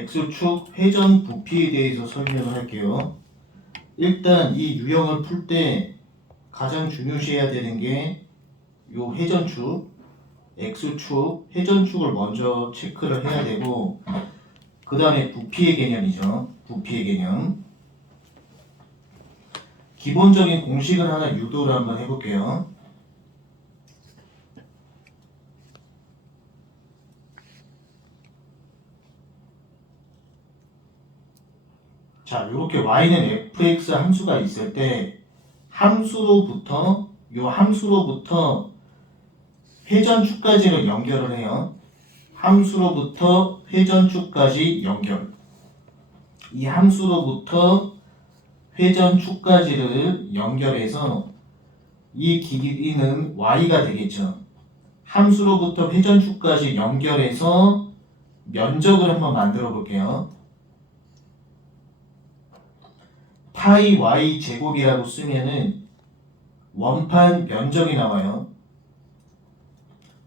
X축 회전 부피에 대해서 설명을 할게요. 일단 이 유형을 풀 때 가장 중요시해야 되는 게 요 회전축, X축, 회전축을 먼저 체크를 해야 되고, 그 다음에 부피의 개념이죠. 부피의 개념. 기본적인 공식을 하나 유도를 한번 해볼게요. 자, 이렇게 y는 fx 함수가 있을 때 함수로부터 회전축까지를 연결을 해요. 함수로부터 회전축까지 연결. 이 함수로부터 회전축까지를 연결해서 이 길이는 y가 되겠죠. 함수로부터 회전축까지 연결해서 면적을 한번 만들어 볼게요. 파이 y 제곱이라고 쓰면은 원판 면적이 나와요.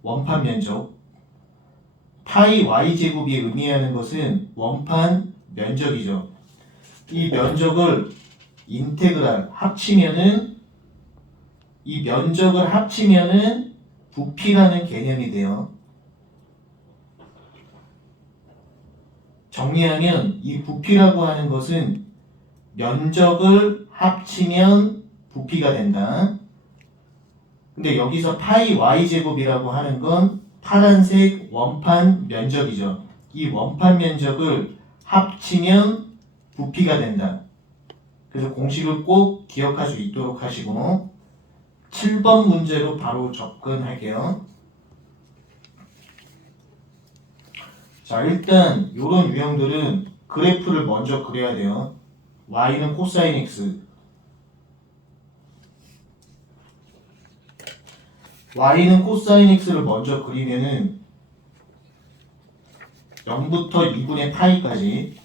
원판 면적. 파이 y 제곱이 의미하는 것은 원판 면적이죠. 이 면적을 인테그랄 합치면은 이 면적을 합치면은 부피라는 개념이 돼요. 정리하면 이 부피라고 하는 것은 면적을 합치면 부피가 된다. 근데 여기서 파이 y 제곱이라고 하는 건 파란색 원판 면적이죠. 이 원판 면적을 합치면 부피가 된다. 그래서 공식을 꼭 기억할 수 있도록 하시고 7번 문제로 바로 접근할게요. 자, 일단 이런 유형들은 그래프를 먼저 그려야 돼요. y는 코사인 x, y는 코사인 x를 먼저 그리면은 0부터 2분의 파이까지,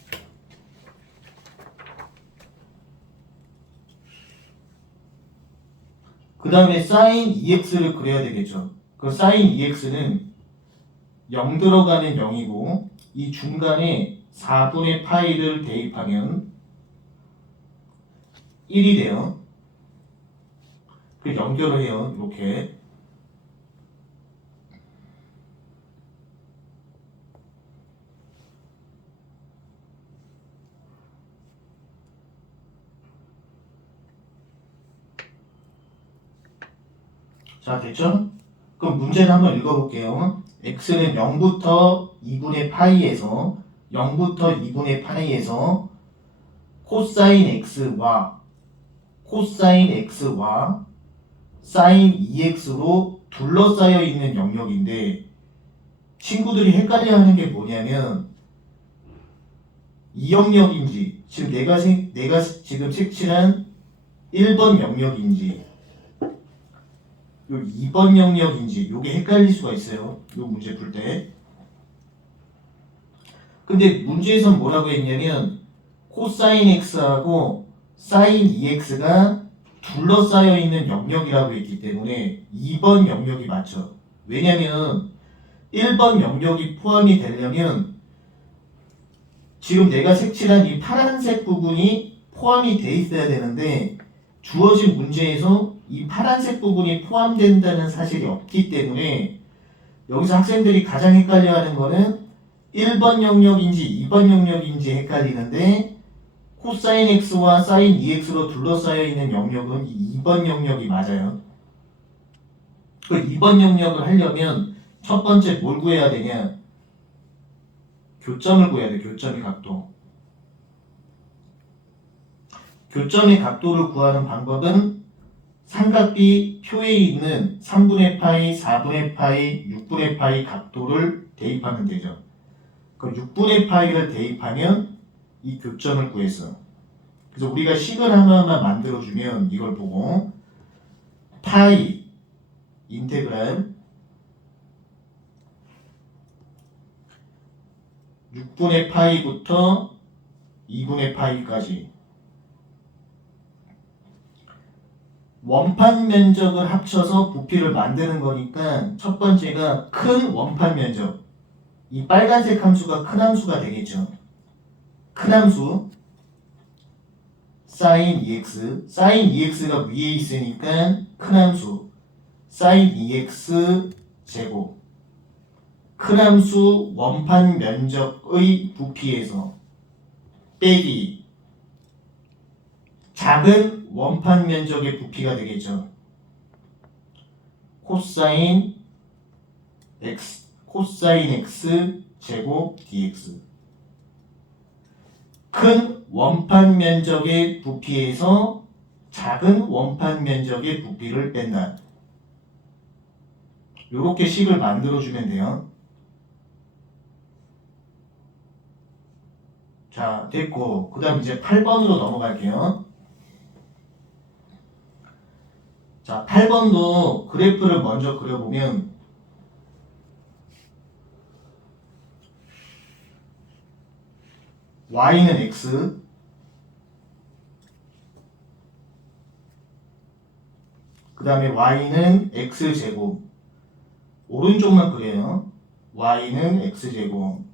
그 다음에 사인 2x를 그려야 되겠죠. 그 사인 2x는 0 들어가는 0이고 이 중간에 4분의 파이를 대입하면 1이 돼요. 그 연결을 해요. 이렇게. 자, 됐죠? 그럼 문제를 한번 읽어볼게요. x는 0부터 2분의 파이에서 코사인 x와 사인 2x로 둘러싸여 있는 영역인데, 친구들이 헷갈려하는 게 뭐냐면 이 영역인지 지금 내가 지금 색칠한 1번 영역인지 요 2번 영역인지 요게 헷갈릴 수가 있어요. 요 문제 풀 때. 근데 문제에선 뭐라고 했냐면 코사인 x하고 사인 2x가 둘러싸여 있는 영역이라고 했기 때문에 2번 영역이 맞죠. 왜냐면 1번 영역이 포함이 되려면 지금 내가 색칠한 이 파란색 부분이 포함이 돼 있어야 되는데 주어진 문제에서 이 파란색 부분이 포함된다는 사실이 없기 때문에 여기서 학생들이 가장 헷갈려하는 거는 1번 영역인지 2번 영역인지 헷갈리는데 코사인 x와 사인 2x로 둘러싸여 있는 영역은 2번 영역이 맞아요. 그 2번 영역을 하려면 첫 번째 뭘 구해야 되냐? 교점을 구해야 돼. 교점의 각도. 교점의 각도를 구하는 방법은 삼각비 표에 있는 3분의 파이, 4분의 파이, 6분의 파이 각도를 대입하면 되죠. 그 6분의 파이를 대입하면 이 교점을 구했어. 그래서 우리가 식을 하나만 만들어주면 이걸 보고 파이 인테그랄 6분의 파이부터 2분의 파이까지 원판 면적을 합쳐서 부피를 만드는 거니까 첫 번째가 큰 원판 면적, 이 빨간색 함수가 큰 함수가 되겠죠. 큰 함수 sin EX, sin EX가 위에 있으니까 큰 함수 sin EX 제곱, 큰 함수 원판 면적의 부피에서 빼기 작은 원판 면적의 부피가 되겠죠. 코사인 X 제곱 dx, 큰 원판 면적의 부피에서 작은 원판 면적의 부피를 뺀다. 이렇게 식을 만들어주면 돼요. 자, 됐고, 그 다음 이제 8번으로 넘어갈게요. 자, 8번도 그래프를 먼저 그려보면 y는 x, 그 다음에 y는 x제곱, 오른쪽만 그려요. y는 x제곱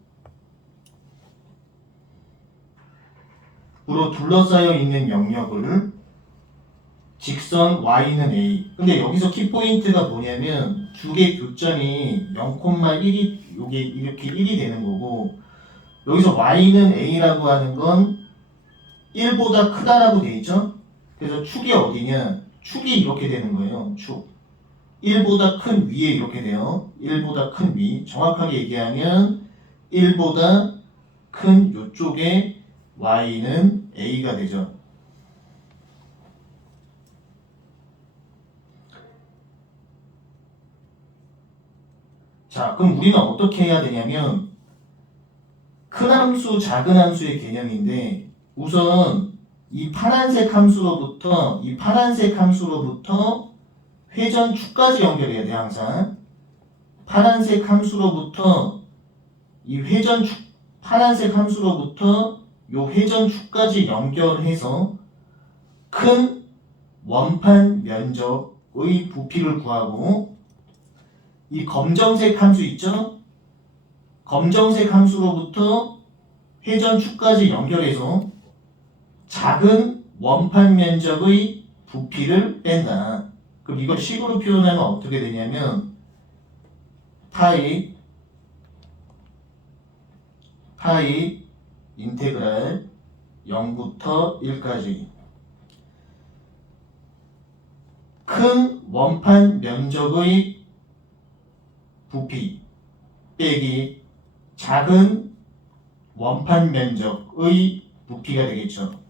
으로 둘러싸여 있는 영역을 직선 y는 a. 근데 여기서 키포인트가 뭐냐면 두 개 교점이 0,1이 요게 이렇게 1이 되는 거고, 여기서 y는 a라고 하는 건 1보다 크다라고 돼 있죠? 그래서 축이 어디냐? 축이 이렇게 되는 거예요. 축. 1보다 큰 위에 이렇게 돼요. 1보다 큰 위. 정확하게 얘기하면 1보다 큰 요쪽에 y는 a가 되죠. 자, 그럼 우리는 어떻게 해야 되냐면 큰 함수, 작은 함수의 개념인데, 우선 이 파란색 함수로부터 회전축까지 연결해야 돼. 항상 파란색 함수로부터 요 회전축까지 연결해서 큰 원판 면적의 부피를 구하고, 이 검정색 함수 있죠? 검정색 함수로부터 회전축까지 연결해서 작은 원판 면적의 부피를 뺀다. 그럼 이걸 식으로 표현하면 어떻게 되냐면 파이 인테그랄 0부터 1까지 큰 원판 면적의 부피 빼기 작은 원판 면적의 부피가 되겠죠.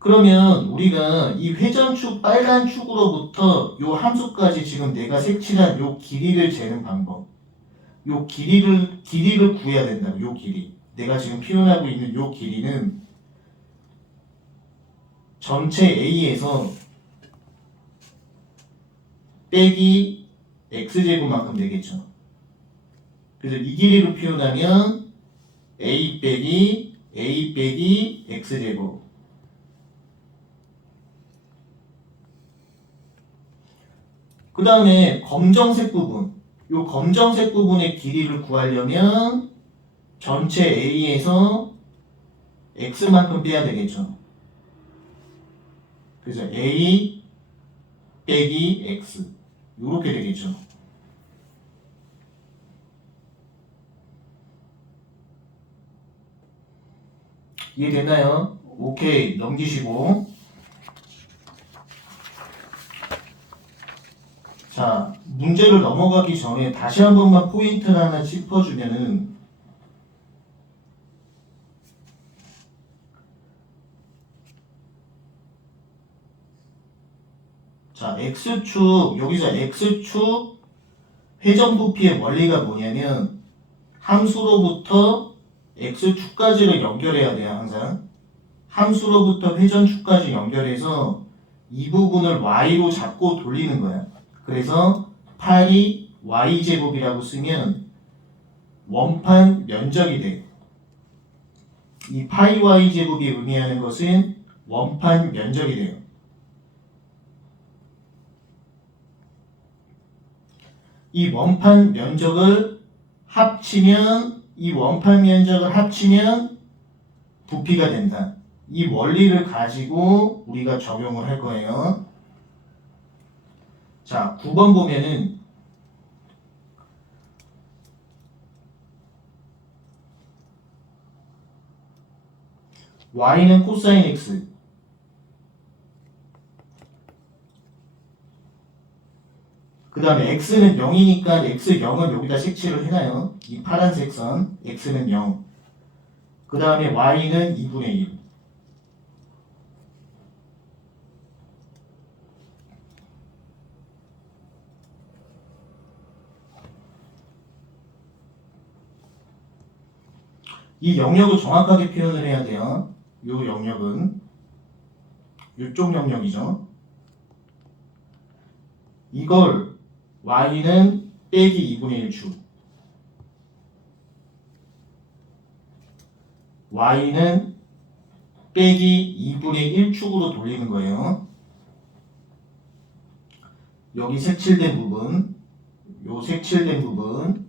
그러면 우리가 이 회전축 빨간 축으로부터 요 함수까지 지금 내가 색칠한 요 길이를 재는 방법, 요 길이를 구해야 된다고. 요 길이, 내가 지금 표현하고 있는 요 길이는 전체 A에서 빼기 x제곱만큼 되겠죠. 그래서 이 길이를 표현하면 a 빼기 x제곱, 그 다음에 검정색 부분, 요 검정색 부분의 길이를 구하려면 전체 A에서 x만큼 빼야 되겠죠. 그래서 A 빼기 x, 요렇게 되겠죠. 이해됐나요? 오케이, 넘기시고. 자, 문제를 넘어가기 전에 다시 한 번만 포인트를 하나 짚어주면은, 자, x축, 여기서 x축 회전부피의 원리가 뭐냐면 함수로부터 x축까지를 연결해야 돼요. 항상 함수로부터 회전축까지 연결해서 이 부분을 y로 잡고 돌리는 거야. 그래서 8이 y제곱이라고 쓰면 원판 면적이 돼. 이 파이 y제곱이 의미하는 것은 원판 면적이 돼요. 이 원판 면적을 합치면 이 원판 면적을 합치면 부피가 된다. 이 원리를 가지고 우리가 적용을 할 거예요. 자, 9번 보면은 y는 코사인 x, 그 다음에 x는 0이니까 x 0을 여기다 색칠을 해놔요. 이 파란색 선 x는 0, 그 다음에 y는 2분의 1. 이 영역을 정확하게 표현을 해야 돼요. 이 영역은 이쪽 영역이죠. 이걸 y는 빼기 2분의 1축, y는 빼기 2분의 1축으로 돌리는 거예요. 여기 색칠된 부분, 요 색칠된 부분.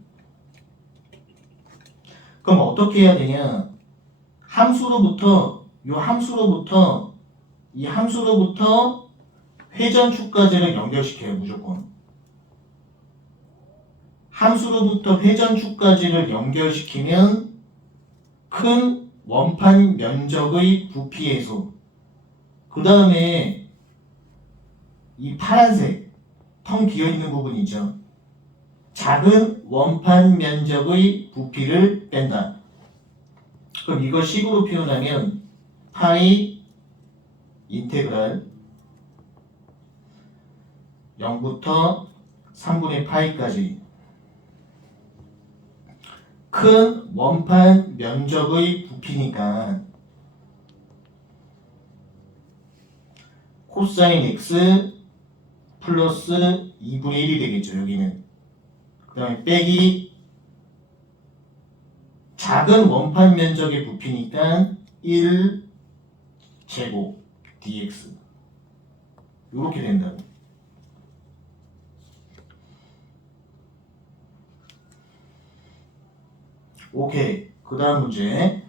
그럼 어떻게 해야 되냐? 이 함수로부터 회전축까지를 연결시켜요. 무조건. 함수로부터 회전축까지를 연결시키면 큰 원판 면적의 부피 해소, 그 다음에 이 파란색 텅 비어있는 부분이죠. 작은 원판 면적의 부피를 뺀다. 그럼 이걸 식으로 표현하면 파이 인테그랄 0부터 3분의 파이까지 큰 원판 면적의 부피니까 코사인 x 플러스 2분의 1이 되겠죠. 여기는. 그 다음에 빼기 작은 원판 면적의 부피니까 1제곱 dx 이렇게 된다고. 오케이. 그 다음 문제.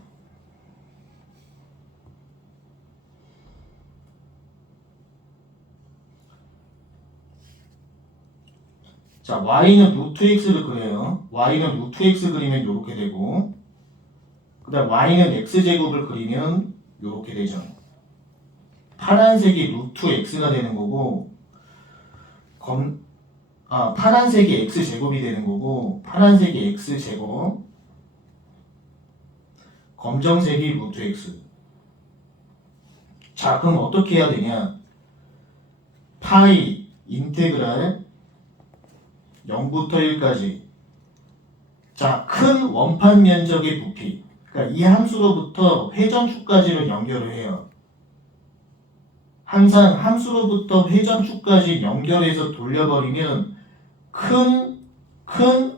자, y는 루트 x를 그려요. y는 루트 x 그리면 이렇게 되고, 그 다음 y는 x제곱을 그리면 이렇게 되죠. 파란색이 루트 x가 되는 거고, 파란색이 x제곱이 되는 거고, 파란색이 x제곱, 검정색이 루트 x. 자, 그럼 어떻게 해야 되냐? 파이 인테그랄 0부터 1까지. 자, 큰 원판 면적의 부피. 그러니까 이 함수로부터 회전축까지를 연결을 해요. 항상 함수로부터 회전축까지 연결해서 돌려버리면 큰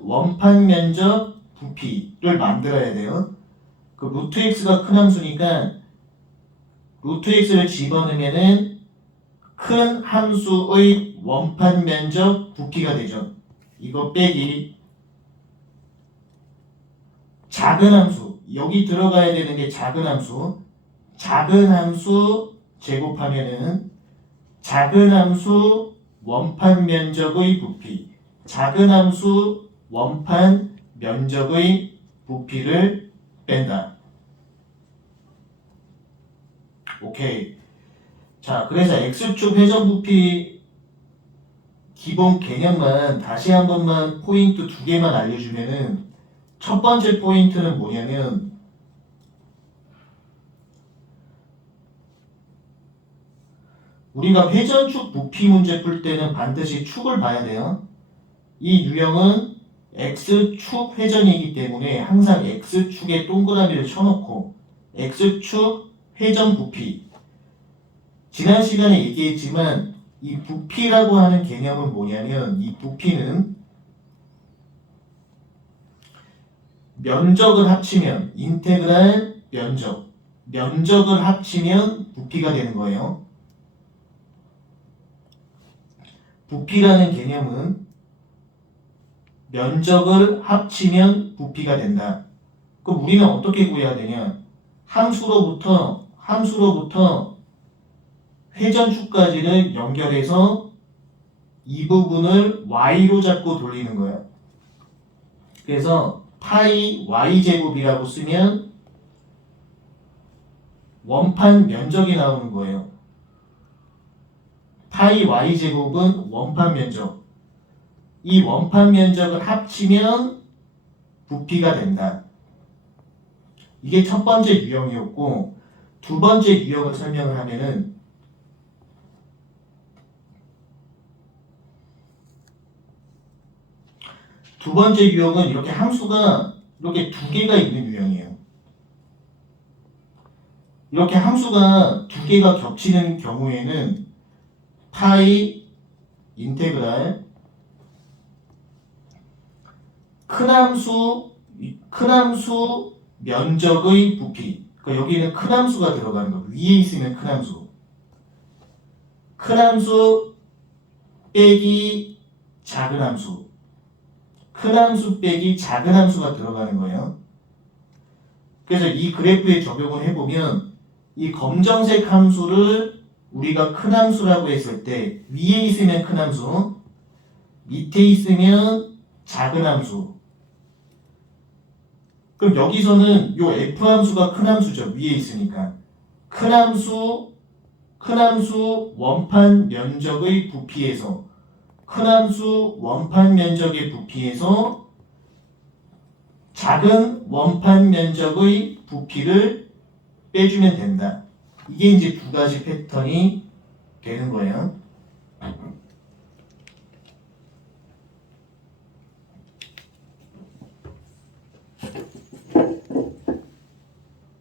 원판 면적 부피를 만들어야 돼요. 그 루트 x가 큰 함수니까 루트 x를 집어넣으면은 큰 함수의 원판 면적 부피가 되죠. 이거 빼기 작은 함수, 여기 들어가야 되는 게 작은 함수 제곱하면은 작은 함수 원판 면적의 부피, 작은 함수 원판 면적의 부피를 뺀다. 오케이. 자, 그래서 x축 회전 부피 기본 개념만 다시 한 번만 포인트 2개만 알려주면은, 첫 번째 포인트는 뭐냐면 우리가 회전축 부피 문제 풀 때는 반드시 축을 봐야 돼요. 이 유형은 x축 회전이기 때문에 항상 x축에 동그라미를 쳐놓고 x축 회전 부피, 지난 시간에 얘기했지만 이 부피라고 하는 개념은 뭐냐면, 이 부피는 면적을 합치면 인테그랄 면적을 합치면 부피가 되는 거예요. 부피라는 개념은 면적을 합치면 부피가 된다. 그럼 우리는 어떻게 구해야 되냐? 함수로부터 회전축까지를 연결해서 이 부분을 y로 잡고 돌리는 거야. 그래서 파이 y제곱이라고 쓰면 원판 면적이 나오는 거예요. 파이 y제곱은 원판 면적. 이 원판 면적을 합치면 부피가 된다. 이게 첫 번째 유형이었고, 두 번째 유형을 설명을 하면은 두 번째 유형은 이렇게 함수가 이렇게 두 개가 있는 유형이에요. 이렇게 함수가 두 개가 겹치는 경우에는 파이 인테그랄 큰 함수 면적의 부피. 그러니까 여기는 큰 함수가 들어가는 거. 위에 있으면 큰 함수. 큰 함수 빼기 작은 함수. 큰 함수 빼기 작은 함수가 들어가는 거예요. 그래서 이 그래프에 적용을 해보면 이 검정색 함수를 우리가 큰 함수라고 했을 때 위에 있으면 큰 함수, 밑에 있으면 작은 함수. 그럼 여기서는 요 f 함수가 큰 함수죠. 위에 있으니까. 큰 함수 원판 면적의 부피에서 큰 함수 원판 면적의 부피에서 작은 원판 면적의 부피를 빼주면 된다. 이게 이제 두 가지 패턴이 되는 거예요.